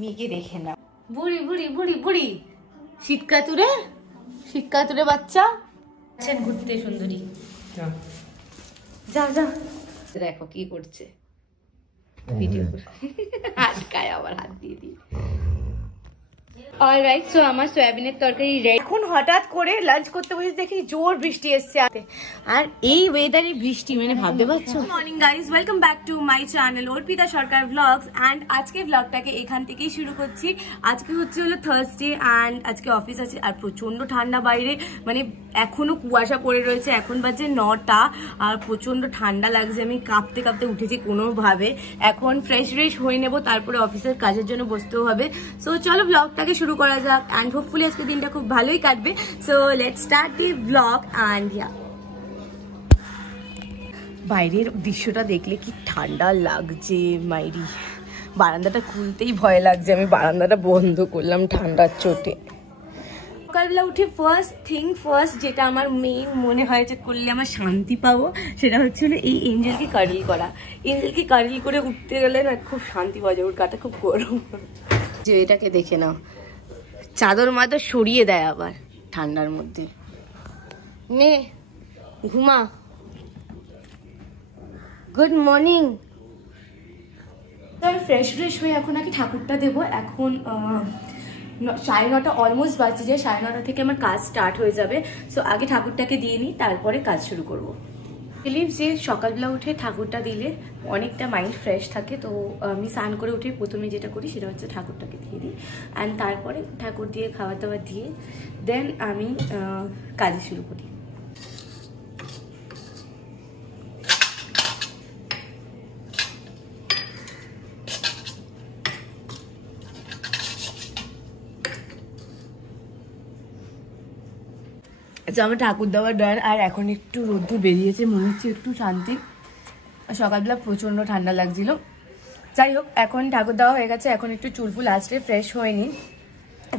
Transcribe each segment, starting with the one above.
মেয়েকে দেখে না, বুড়ি বুড়ি বুড়ি বুড়ি শীতকাতুরে বাচ্চা ঘুরতে সুন্দরী। যা যা দেখো কি করছে, ভিডিও আটকায় আবার হাত দিয়ে দিই। অলরাইট, সো আমার সয়াবিনের তরকারি রেডি। এখন হঠাৎ করে লাঞ্চ করতে বসে দেখি জোর বৃষ্টি এসছে আর এই ওয়েদারে বৃষ্টি মানে ভাবতে পারছো। Morning guys, welcome back to my channel Arpita Sarkar vlogs. And আজকে ব্লগটাকে এখান থেকেই শুরু করছি। আজকে হলো থার্সডে অ্যান্ড আজকে অফিস আছে আর প্রচন্ড ঠান্ডা বাইরে, মানে এখনো কুয়াশা পড়ে রয়েছে। এখন বাজে 9টা আর প্রচন্ড ঠান্ডা লাগছে। আমি কাঁপতে কাঁপতে উঠেছি কোনোভাবে। এখন ফ্রেশ হয়ে নেবো, তারপরে অফিসের কাজের জন্য বসতেও হবে। সো চলো ব্লগটাকে শুরু করা যাক অ্যান্ড হোপফুলি আজকে দিনটা খুব ভালোই কাটবে। So let's start the blog. And বাইরের দৃশ্যটা দেখলে কি ঠান্ডা লাগছে মাইরি, বারান্দাটা খুলতেই ভয় লাগছে। আমি বারান্দাটা বন্ধ করলাম ঠান্ডার চোটে। সকালবেলা উঠে ফার্স্ট যেটা আমার মেইন মনে হয় যে করলে আমার শান্তি পাবো, সেটা হচ্ছে এই এঞ্জেলকে কার্ল করা। এঞ্জেলকে কার্ল করে উঠতে গেলে না খুব শান্তি পাওয়া যায়। ওর গাটা খুব গরম। যে এটাকে দেখে নাও, চাদর মাদর সরিয়ে দেয় আবার ঠান্ডার মধ্যে। নে ঘুমা। Good morning. আমি ফ্রেশ হয়ে এখন আগে ঠাকুরটা দেবো। এখন 9:30 অলমোস্ট বাজছে, যে 9:30 থেকে আমার কাজ স্টার্ট হয়ে যাবে। সো আগে ঠাকুরটাকে দিয়ে নিই, তারপরে কাজ শুরু করব। বিলিভ যে সকালবেলা উঠে ঠাকুরটা দিলে অনেকটা মাইন্ড ফ্রেশ থাকে। তো আমি স্নান করে উঠে প্রথমে যেটা করি সেটা হচ্ছে ঠাকুরটাকে দিয়ে দিই অ্যান্ড তারপরে ঠাকুর দিয়ে খাবার দাবার দিয়ে দেন আমি কাজ শুরু করি। আমার ঠাকুর দেওয়ার ডান আর এখন একটু রোদ্দুর বেরিয়েছে, মনে হচ্ছে একটু শান্তি। সকালবেলা প্রচন্ড ঠান্ডা লাগছিল। যাই হোক, এখন ঠাকুর দেওয়া হয়ে গেছে। এখন একটু চুলফুল আসলে ফ্রেশ হয়ে নিই,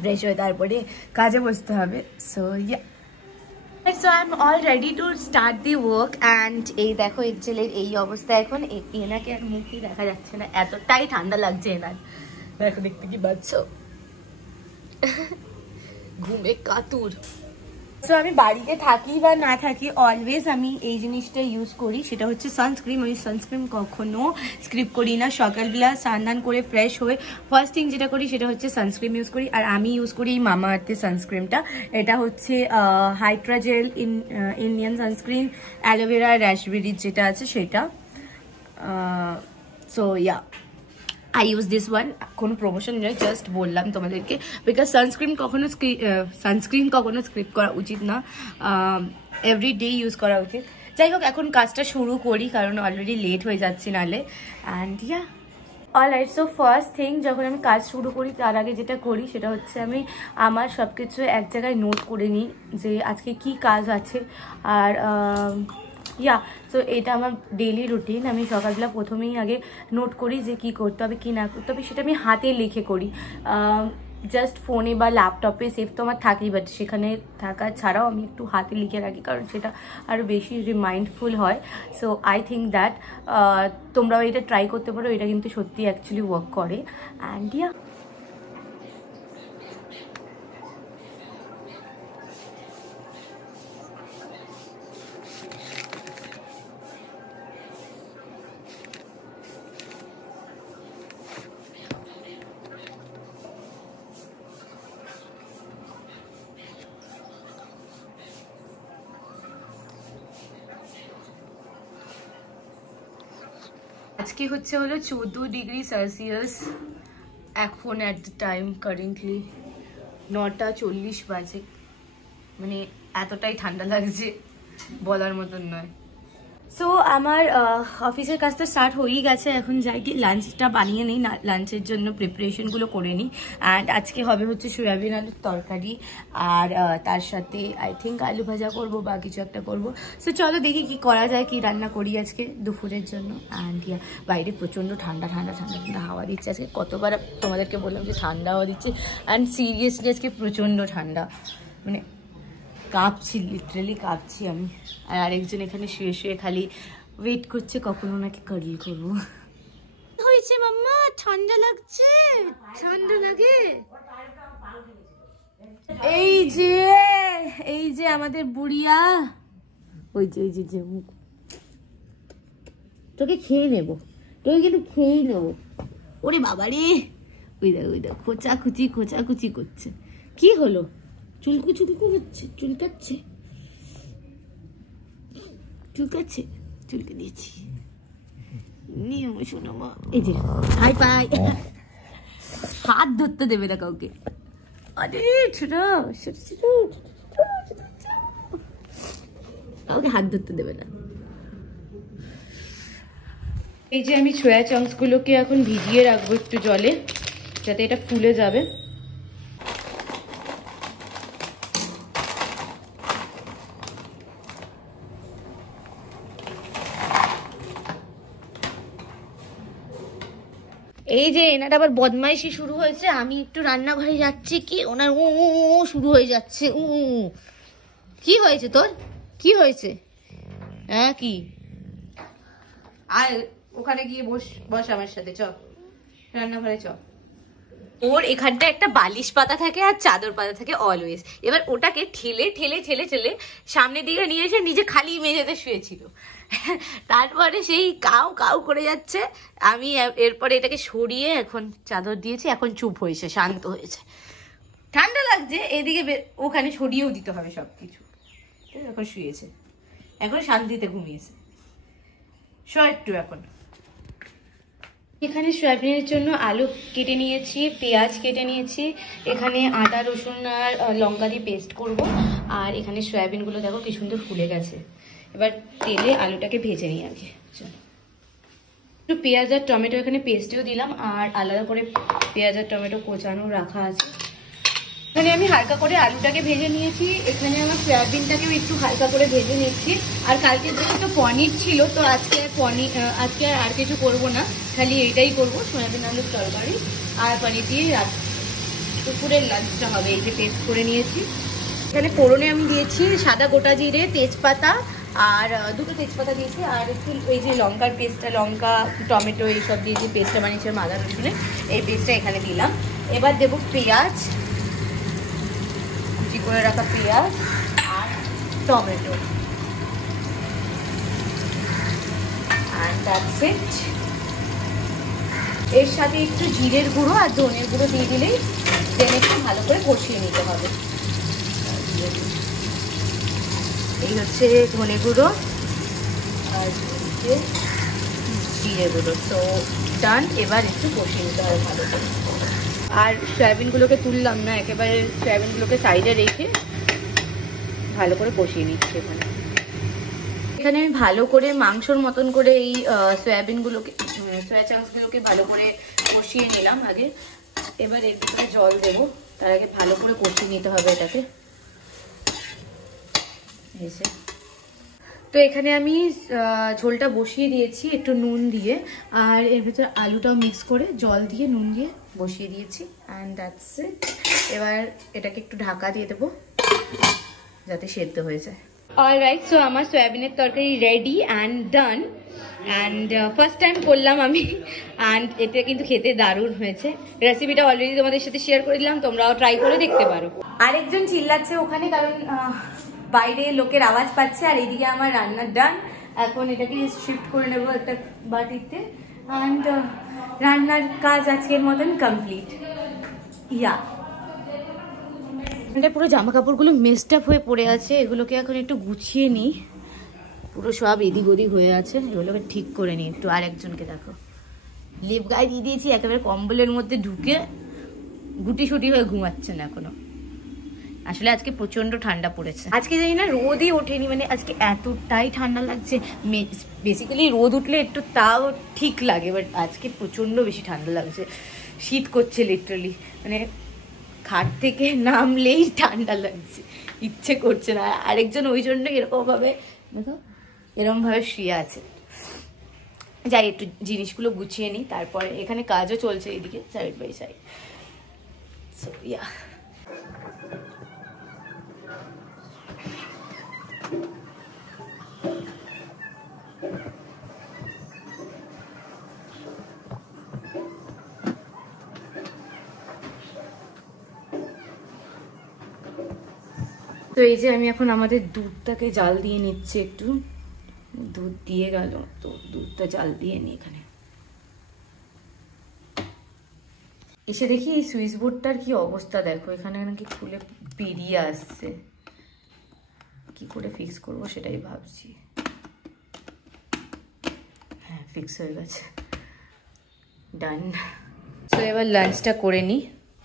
ফ্রেশ হয়ে তারপরে কাজে বসতে হবে। So I am all ready to start the work. And এই দেখো এঞ্জেলের এই অবস্থা। এখন এনাকে আর মুখই দেখা যাচ্ছে না, এতটাই ঠান্ডা লাগছে এনার। দেখো দেখতে কি পাচ্ছ, ঘুমে কাতুর। সো আমি বাড়িতে থাকি বা না থাকি অলওয়েজ আমি এই জিনিসটা ইউজ করি, সেটা হচ্ছে সানস্ক্রিন। আমি সানস্ক্রিন কখনো স্কিপ করি না। সকালবেলা স্নান করে ফ্রেশ হয়ে ফার্স্ট থিং যেটা করি সেটা হচ্ছে সানস্ক্রিন ইউজ করি। আর আমি ইউজ করি এই মামা আর্থের সানস্ক্রিনটা। এটা হচ্ছে হাইড্রাজেল ইন্ডিয়ান সানস্ক্রিন, অ্যালোভেরা র্যাশবেরিজ যেটা আছে সেটা। So I use this one. কোনো প্রমোশন নয়, জাস্ট বললাম তোমাদেরকে, বিকজ সানস্ক্রিন কখনো স্কিপ করা উচিত না, এভরি ডে ইউজ করা উচিত। যাই হোক, এখন কাজটা শুরু করি কারণ অলরেডি লেট হয়ে যাচ্ছি নাহলে। And alright, so first thing যখন আমি কাজ শুরু করি তার আগে যেটা করি সেটা হচ্ছে আমি আমার সব কিছু এক জায়গায় নোট করে নিই যে আজকে কি কাজ আছে। আর সো এটা আমার ডেইলি রুটিন। আমি সকালবেলা প্রথমেই আগে নোট করি যে কি করতে হবে কি না করতে হবে, সেটা আমি হাতে লিখে করি। জাস্ট ফোনে বা ল্যাপটপে সেভ তো আমার থাকেই, বাট সেখানে থাকা ছাড়াও আমি একটু হাতে লিখে রাখি কারণ সেটা আরও বেশি রিমাইন্ডফুল হয়। সো আই থিঙ্ক দ্যাট তোমরাও এটা ট্রাই করতে পারো, এটা কিন্তু সত্যি অ্যাকচুয়ালি ওয়ার্ক করে। অ্যান্ড আজকে হলো 14 ডিগ্রি সেলসিয়াস এখন অ্যাট দ্য টাইম কারেন্টলি 9:40 বাজে। মানে এতটাই ঠান্ডা লাগছে বলার মতন নয়। সো আমার অফিসের কাজটা স্টার্ট হয়েই গেছে। এখন যাই কি লাঞ্চটা বানিয়ে নিই, লাঞ্চের জন্য প্রিপারেশনগুলো করে নিই। অ্যান্ড আজকে হবে হচ্ছে সয়াবিন আলুর তরকারি আর তার সাথে আই থিঙ্ক আলু ভাজা করবো বা কিছু একটা করবো। সো চলো দেখি কি করা যায়, কি রান্না করি আজকে দুপুরের জন্য। অ্যান্ড বাইরে প্রচণ্ড ঠান্ডা হাওয়া দিচ্ছে। আজকে কতবার তোমাদেরকে বললাম যে ঠান্ডা হাওয়া দিচ্ছে, অ্যান্ড সিরিয়াসলি আজকে প্রচণ্ড ঠান্ডা, মানে কাঁপছি, লিটারালি কাঁপছি আমি। আর আরেকজন এখানে শুয়ে খালি ওয়েট করছে কখন ওনাকে কার্ল করবো। হয়েছে মাম্মা? ঠান্ডা লাগছে? ঠান্ডা লাগে? এই যে আমাদের বুড়িয়া, ওই যে মুখ, তোকে খেয়ে নেবো, তোকে কিন্তু খেয়েই নেবো। ওরে বাবারে, ওই দেখ খোঁচাখুচি করছে। কি হলো? চুলকু হচ্ছে, চুলকাচ্ছে, চুলকে দিয়েছি। নিয়ে শোনো মা, এই যে হাই পাই, হাত ধরতে দেবে না কাউকে। আরে কাউকে হাত ধরতে দেবে না। এই যে আমি সোয়া চাংস গুলোকে এখন ভিজিয়ে রাখবো একটু জলে, যাতে এটা ফুলে যাবে। এই যে এনাটা আবার বদমাইশি শুরু হয়েছে। আমি একটু রান্নাঘরে যাচ্ছি, কি ওনার উ শুরু হয়ে যাচ্ছে। কি হয়েছে তোর? কি হয়েছে? হ্যাঁ কি? আর ওখানে গিয়ে বস আমার সাথে, চ রান্নাঘরে চ। ওর এখানটা একটা বালিশ পাতা থাকে আর চাদর পাতা থাকে অলওয়েজ। এবার ওটাকে ঠেলে সামনের দিকে নিয়ে এসে নিজে খালি মেঝেতে শুয়েছিল। তারপরে সেই কাউ করে যাচ্ছে। আমি এরপরে এটাকে সরিয়ে এখন চাদর দিয়েছি, এখন চুপ হয়েছে, শান্ত হয়েছে। ঠান্ডা লাগছে এদিকে, ওখানে সরিয়েও দিতে হবে সবকিছু। এখন শুয়েছে, এখন শান্তিতে ঘুমিয়েছে। একটু এখন এখানে সয়াবিনের জন্য আলু কেটে নিয়েছি, পেঁয়াজ কেটে নিয়েছি, এখানে আদা রসুন আর লঙ্কা দিয়ে পেস্ট করব। আর এখানে সয়াবিনগুলো দেখো কি সুন্দর ফুলে গেছে। এবার তেলে আলুটাকে ভেজে নিই আগে। একটু পেঁয়াজ আর টমেটো এখানে পেস্টেও দিলাম, আর আলাদা করে পেঁয়াজ আর টমেটো কোচানো রাখা আছে। এখানে আমি হালকা করে আলুটাকে ভেজে নিয়েছি, এখানে আমার সয়াবিনটাকেও একটু হালকা করে ভেজে নিচ্ছি। আর কালকে যেহেতু পনির ছিল, তো আজকে আর কিছু করবো না, খালি এইটাই করবো, সয়াবিন আলুর তরকারি আর পনির দিয়ে দুপুরের লাঞ্চটা হবে। এই যে পেস্ট করে নিয়েছি। এখানে ফোড়নে আমি দিয়েছি সাদা গোটা জিরে, তেজপাতা, আর দুটো তেজপাতা দিয়েছি, আর একটু এই যে লঙ্কার পেস্টটা, লঙ্কা টমেটো এইসব দিয়ে যে পেস্টটা বানিয়েছিলাম আদা রসুনে, এই পেস্টটা এখানে দিলাম। এবার দেবো পেঁয়াজ, কুচি করে রাখা পেঁয়াজ আর টমেটো, and that's it। এর সাথে একটু জিরের গুঁড়ো আর ধনের গুঁড়ো দিয়ে দিলেই দেন একটু ভালো করে কষিয়ে নিতে হবে। এই হচ্ছে ধনে গুঁড়ো আর জিরে গুঁড়ো, তো ডান। এবার একটু কষিয়ে নিতে হবে ভালো করে। আর সয়াবিনগুলোকে তুললাম না, একেবারে সয়াবিনগুলোকে সাইডে রেখে ভালো করে কষিয়ে নিচ্ছি। এখানে আমি ভালো করে মাংসর মতন করে এই সয়াবিনগুলোকে, সোয়া চাংসগুলোকে ভালো করে কষিয়ে নিলাম আগে। এবার এর ভিতরে জল দেবো, তার আগে ভালো করে কষিয়ে নিতে হবে এটাকে। তো এখানে আমি ঝোলটা বসিয়ে দিয়েছি একটু নুন দিয়ে, আর এর ভিতরে আলুটাও মিক্স করে জল দিয়ে নুন দিয়ে বসিয়ে দিয়েছি। And that's it. এবার এটাকে একটু ঢাকা দিয়ে দেবো যাতে সেদ্ধ হয়ে যায়। অলরাইট, সো আমার সয়াবিনের তরকারি ready and done. And first time করলাম আমি, অ্যান্ড এটা কিন্তু খেতে দারুণ হয়েছে। রেসিপিটা অলরেডি তোমাদের সাথে শেয়ার করে দিলাম, তোমরাও ট্রাই করে দেখতে পারো। আরেকজন চিল্লাচ্ছে ওখানে, কারণ বাইরে লোকের আওয়াজ পাচ্ছে, আর এইদিকে আমার রান্নার ডান। এখন এটাকে শিফট করে নেবো একটা বাটিতে, অ্যান্ড রান্নার কাজ আজকের মতন কমপ্লিট। ইয়া, এটা পুরো জামা কাপড়গুলো মেসড আপ হয়ে পড়ে আছে, এগুলোকে এখন একটু গুছিয়ে নিই। পুরো সব এদিক ওদিক হয়ে আছে, এগুলোকে ঠিক করে নিই একটু। আর একজনকে দেখো, লেপ গায়ে দিয়ে দিয়েছি, একেবারে কম্বলের মধ্যে ঢুকে গুটি সুটি হয়ে ঘুমাচ্ছেন এখনো। আসলে আজকে প্রচন্ড ঠান্ডা পড়েছে। আজকে জানি না রোদই ওঠেনি, মানে আজকে এতটাই ঠান্ডা লাগছে। বেসিক্যালি রোদ উঠলে একটু তাও ঠিক লাগে, বাট আজকে প্রচন্ড বেশি ঠান্ডা লাগছে, শীত করছে লিটারালি। মানে খাট থেকে নামলেই ঠান্ডা লাগছে, ইচ্ছে করছে না। আরেকজন ওই জন্য এরকমভাবে দেখো, এরকমভাবে শুয়ে আছে। যাই একটু জিনিসগুলো গুছিয়ে নিই, তারপরে এখানে কাজও চলছে এদিকে side by side. So yeah, তো এই যে আমি এখন আমাদের দুধটাকে জাল দিয়ে নিচ্ছি, একটু দুধ দিয়ে গেল তো দুধটা জাল দিয়ে নি। এখানে এসে দেখি এই সুইচ বোর্ডটার কি অবস্থা, দেখো এখানে নাকি খুলে বেরিয়ে আসছে। কি করে ফিক্স করব সেটাই ভাবছি। হ্যাঁ, ফিক্স হয়ে গেছে, ডান। তো এবার লাঞ্চটা করে নিই।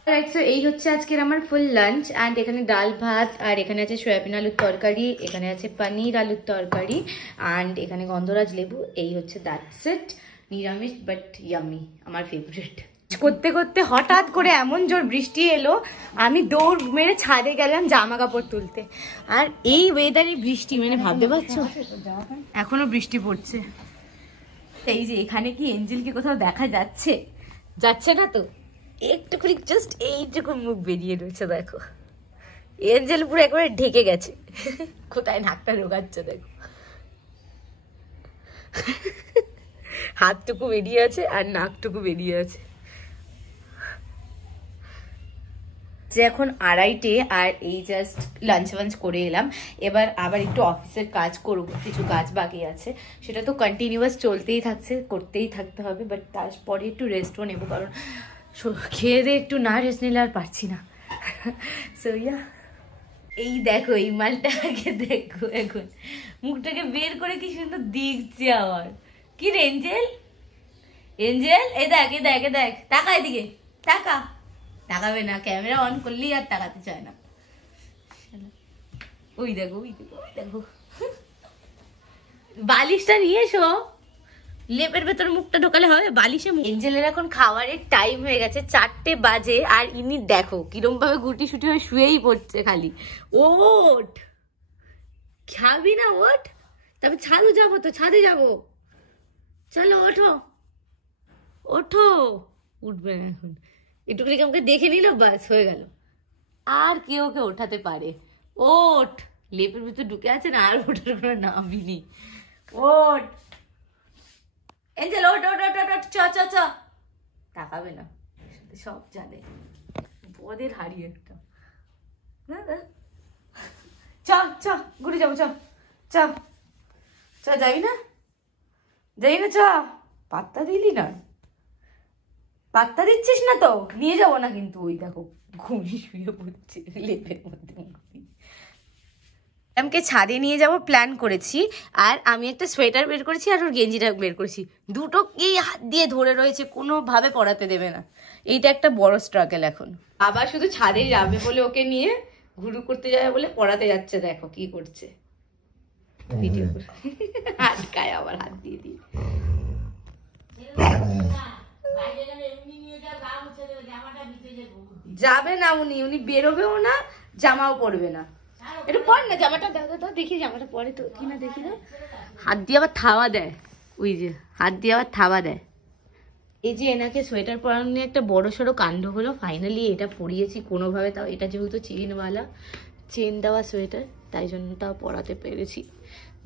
রাইট, সো এই হচ্ছে আজকের আমার ফুল লাঞ্চ। অ্যান্ড এখানে ডাল ভাত, আর এখানে আছে সয়াবিন আলুর তরকারি, এখানে আছে পনির আলুর তরকারি, অ্যান্ড এখানে গন্ধরাজ লেবু। এই হচ্ছে দ্যাটস ইট। নিরামিষ বাট ইয়ামি, আমার ফেভারিট। করতে করতে হঠাৎ করে এমন জোর বৃষ্টি এলো, আমি দৌড় মেরে ছাদে গেলাম জামা কাপড় তুলতে। আর এই ওয়েদারে বৃষ্টি, মানে ভাবতে পারছো এখনো বৃষ্টি পড়ছে। এই যে এখানে কি এঞ্জেলকে কোথাও দেখা যাচ্ছে? যাচ্ছে না তো, একটু করে জাস্ট এইটুকু মুখ বেরিয়ে রয়েছে। দেখো এঞ্জেল পুরো একবারে ঢেকে গেছে। কোথায় নাকটা ঢোকাচ্ছে দেখো, হাতটুকু বেরিয়ে আছে আর নাকটুকু বেরিয়ে আছে। যে এখন 2:30, আর এই জাস্ট লাঞ্চ ওয়াঞ্চ করে এলাম। এবার আবার একটু অফিসের কাজ করবো, কিছু কাজ বাকি আছে, সেটা তো কন্টিনিউয়াস চলতেই থাকছে, করতেই থাকতে হবে। বাট তারপরে একটু রেস্টও নেবো, কারণ খেয়ে দিয়ে একটু না রেস্ট নিলে আর পারছি না। সো ইয়া, এই দেখো এই মালটাকে দেখো, এখন মুখটাকে বের করে কি সুন্দর দেখছে আবার। কি রে এঞ্জেল, এঞ্জেল এই দেখ, এই দেখ, এই দেখ, তাকা এদিকে, তাকা। তাকাবে না, ক্যামেরা অন করলেই আর তাকাতে চায় না। ওই দেখো, ওই দেখো, ওই দেখো। বালিশটা নিয়ে এসো, লেপের ভেতর মুখটা ঢোকালে হবে, বালিশে। এঞ্জেলের এখন খাবারের টাইম হয়ে গেছে, 4টে বাজে। আর ইনি দেখো কিরম ভাবে গুটি সুটি হয়ে শুয়েই পড়ছে খালি। ওঠ, খাবি না? ওঠ, তবে ছাদে যাবো, তো ছাদে যাবো, চলো ওঠো, ওঠো। উঠবে না এখন, একটুখানি আমাকে দেখে নিল, বাস হয়ে গেল। আর কেউ ওকে ওঠাতে পারে? ওঠ, লেপের ভিতর ঢুকে আছে না, আর ওঠার কোনো নামই নেই। ওঠ এঞ্জেল, ওঠ ওঠ ওঠ ওঠ, চ চ চ। তাকাবে না, সব জানে, বদের হারিয়ে একটা। চ চ, ঘুরে যাবো, চ চ চ। যাবি না? যাই না, চ। পাত্তা দিলি না, পাত্তা দিচ্ছিস না তো, নিয়ে যাবো না কিন্তু। ওই দেখো ঘুমিয়ে শুয়ে পড়ছে লেপের মধ্যে। আমাকে ছাদে নিয়ে যাব প্ল্যান করেছি, আর আমি একটা সোয়েটার বের করেছি আর ওর গেঞ্জিটা বের করেছি, দুটোকেই হাত দিয়ে ধরে রয়েছে, কোনোভাবে পরাতে দেবে না। এইটা একটা বড় স্ট্রাগল এখন। আবার শুধু ছাদে যাবে বলে ওকে নিয়ে ঘুরু করতে যাবে বলে পড়াতে যাচ্ছে, দেখো কি করছে, ভিডিও করে আটকায় আবার হাত দিয়ে দিয়ে। যাবে না উনি, উনি বেরোবেও না, জামাও পরবে না। একটু পর না জামাটা, দাও দেখি জামাটা পরে তো কিনা, দেখি দাও। হাত দিয়ে আবার থাবা দেয়, ওই যে হাত দিয়ে আবার থাবা দেয়। এই যে এনাকে সোয়েটার পরানো নিয়ে একটা বড় সড়ো কাণ্ড হলো, ফাইনালি এটা পরিয়েছি কোনোভাবে। তাও এটা যেহেতু চেনওয়ালা, চেন দেওয়া সোয়েটার, তাই জন্য তাও পরাতে পেরেছি।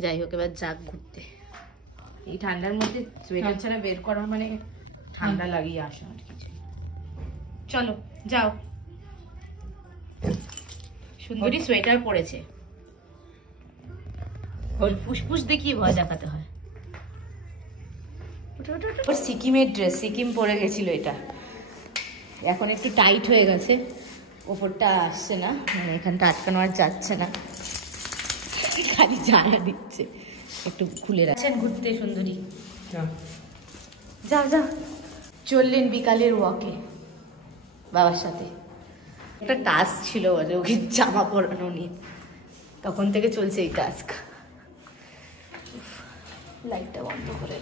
যাই হোক, এবার যাক ঘুরতে। এই ঠান্ডার মধ্যে সোয়েটার ছাড়া বের করা মানে ঠান্ডা লাগিয়ে আসা আর কিছু। চলো যাও। সুন্দরী সোয়েটার পরেছে, ওর ফুসফুস দেখিয়ে ভয় দেখাতে হয়। ওর সিকিমের ড্রেস, সিকিম পরে গেছিল এটা, এখন একটু টাইট হয়ে গেছে, ওপরটা আসছে না, মানে এখানটা আটকানো আর যাচ্ছে না, খালি জানা দিচ্ছে। একটু খুলে রাখছেন ঘুরতে সুন্দরী, যাও যাও। চললেন বিকালের ওয়াকে বাবার সাথে। একটা টাস্ক ছিল ওকে জামা পরানো নিয়ে, তখন থেকে চলছে এই টাস্ক। লাইটটা বন্ধ করে,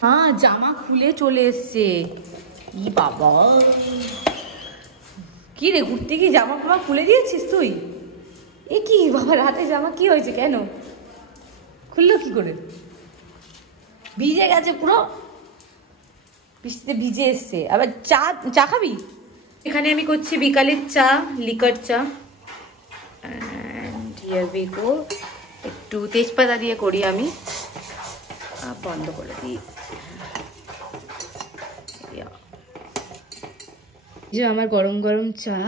হ্যাঁ জামা খুলে চলে এসছে। ই বাবা, কি রে ঘুরতে গিয়ে জামা ফামা খুলে দিয়েছিস তুই? এ কি বাবা, রাতে জামা কি হয়েছে, কেন খুললো কি করে? ভিজে গেছে পুরো, বৃষ্টিতে ভিজে এসছে। আবার চা খাবি? এখানে আমি করছি বিকালের চা, লিকার চা। And here we go. একটু তেজপাতা দিয়ে করি আমি, বন্ধ করে দিই। যে আমার গরম গরম চা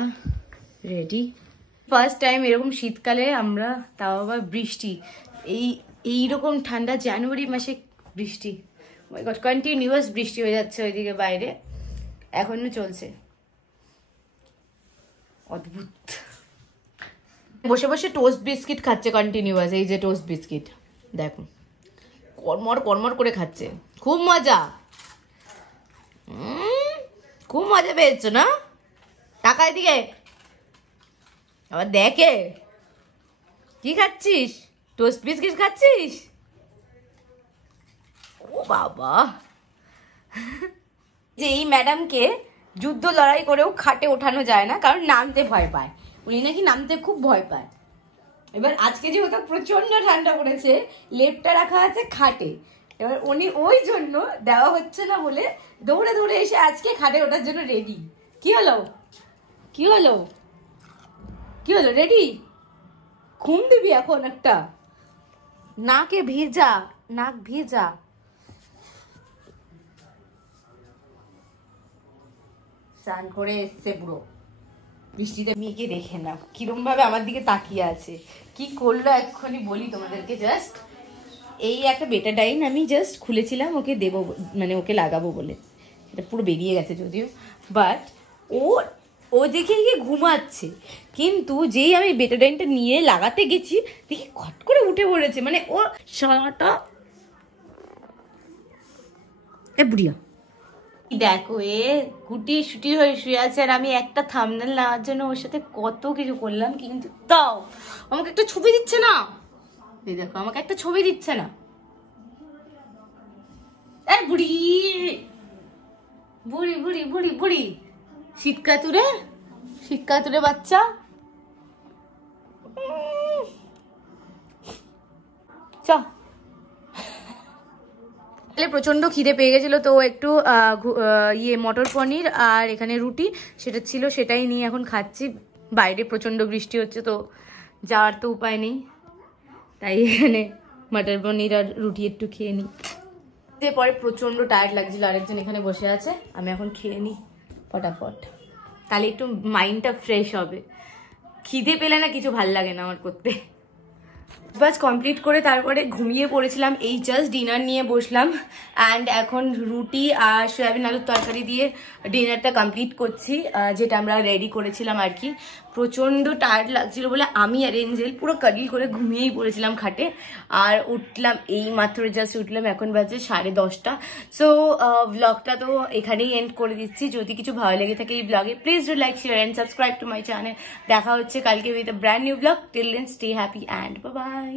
রেডি। ফার্স্ট টাইম এরকম শীতকালে আমরা, তাও আবার বৃষ্টি, এইরকম ঠান্ডা জানুয়ারি মাসে বৃষ্টি, কন্টিনিউয়াস বৃষ্টি হয়ে যাচ্ছে ওইদিকে বাইরে, এখনো চলছে, অদ্ভুত। বসে বসে টোস্ট বিস্কিট খাচ্ছে কন্টিনিউয়াস, এই যে টোস্ট বিস্কিট দেখো, কর্মর কর্মর করে খাচ্ছে, খুব মজা, খুব মজা পেয়েছো না? টাকা এদিকে আবার দেখে, কি খাচ্ছিস? টোস্ট বিস্কিট খাচ্ছিস? ও বাবা, যে এই ম্যাডামকে যুদ্ধ লড়াই করেও খাটে ওঠানো যায় না, কারণ নামতে ভয় পায়, উনি নাকি নামতে খুব ভয় পায়। এবার আজকে যেহেতু প্রচন্ড ঠান্ডা পড়েছে, লেপটা রাখা আছে খাটে, এবার উনি ওই জন্য দেওয়া হচ্ছে না বলে দৌড়ে দৌড়ে এসে আজকে খাটে ওঠার জন্য রেডি। কি হলো, কি হলো, কি হলো, রেডি? ঘুম দিবি এখন একটা? নাকে ভেজা, নাক ভেজা। স্নান করে এসছে পুরো বৃষ্টিতে, মেয়েকে দেখে না কিরম ভাবে আমার দিকে তাকিয়ে আছে, কি করলো এক্ষুনি বলি তোমাদেরকে। জাস্ট এই একটা বেটাডাইন আমি জাস্ট খুলেছিলাম ওকে দেবো, মানে ওকে লাগাবো বলে, এটা পুরো বেরিয়ে গেছে যদিও, বাট ও দেখে গিয়ে ঘুমাচ্ছে, কিন্তু যেই আমি বেটাডাইনটা নিয়ে লাগাতে গেছি দেখি খট করে উঠে পড়েছে, মানে ও সারাটা বুড়িয়া দেখো, এ গুটি সুটি হয়ে শুয়ে আছে, আর আমি একটা থাম্বনেল নেওয়ার জন্য ওর সাথে কত কিছু করলাম, কিন্তু তাও আমাকে একটা ছবি দিচ্ছে না। এই দেখো, আমাকে একটা ছবি দিচ্ছে না। বুড়ি বুড়ি বুড়ি বুড়ি বুড়ি, শীতকাতুরে, শীতকাতুরে বাচ্চা। চ প্রচন্ড খিদে পেয়ে গেছিল, তো একটু মটর পনির আর এখানে রুটি সেটা ছিল, সেটাই নিয়ে এখন খাচ্ছি। বাইরে প্রচন্ড বৃষ্টি হচ্ছে, তো যাওয়ার তো উপায় নেই, তাই এখানে মটর পনির আর রুটি একটু খেয়ে নিই। পরে প্রচন্ড টায়ার্ড লাগছিল, আরেকজন এখানে বসে আছে, আমি এখন খেয়ে নিই ফটাফট, তাহলে একটু মাইন্ডটা ফ্রেশ হবে। খিদে পেলে না কিছু ভাল লাগে না আমার করতে। বাস কমপ্লিট করে তারপরে ঘুমিয়ে পড়েছিলাম, এই জাস্ট ডিনার নিয়ে বসলাম, অ্যান্ড এখন রুটি আর সয়াবিন আলুর তরকারি দিয়ে ডিনারটা কমপ্লিট করছি, যেটা আমরা রেডি করেছিলাম আর কি। প্রচণ্ড টায়ার্ড লাগছিল বলে আমি আর এঞ্জেল পুরো কাডল করে ঘুমিয়েই পড়েছিলাম খাটে, আর উঠলাম এই মাত্র, জাস্ট উঠলাম, এখন বাজে 10:30। সো ব্লগটা তো এখানেই এন্ড করে দিচ্ছি। যদি কিছু ভালো লেগে থাকে এই ব্লগে, please do like, share and subscribe to my channel. দেখা হচ্ছে কালকে with a brand new vlog. Till then stay happy and bye by.